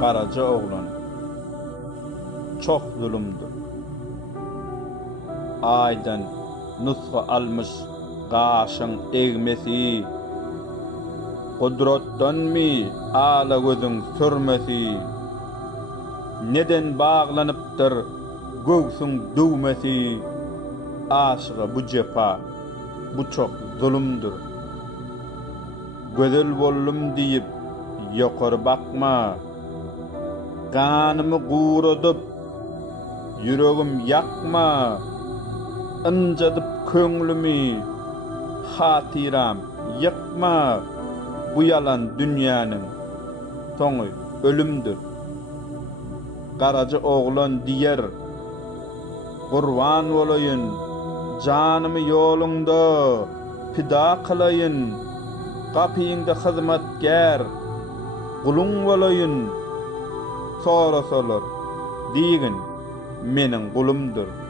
Garajaoglan çok zulümdür. Aydan nusga almış gaşyň egmesi, gudratdan mi ala gözüň sürmesi, neden bağlanypdyr göksüň döwmesi, aşyga bu jepa, bu çok zulümdür. Gözel bollum diýip ýokary bakma, ganymy guradyp yüregim yakma, ınjadyp köňlümi, hatiram ýykma, bu yalan dünýäniň soňy ölümdür. Garajaoglan diýer, gurban bolayyn, janymy ýolunda pida kılayın, gapyňda hyzmatgar, guluň bolayyn, sorasalar, diýgin, meniň gulumdyr.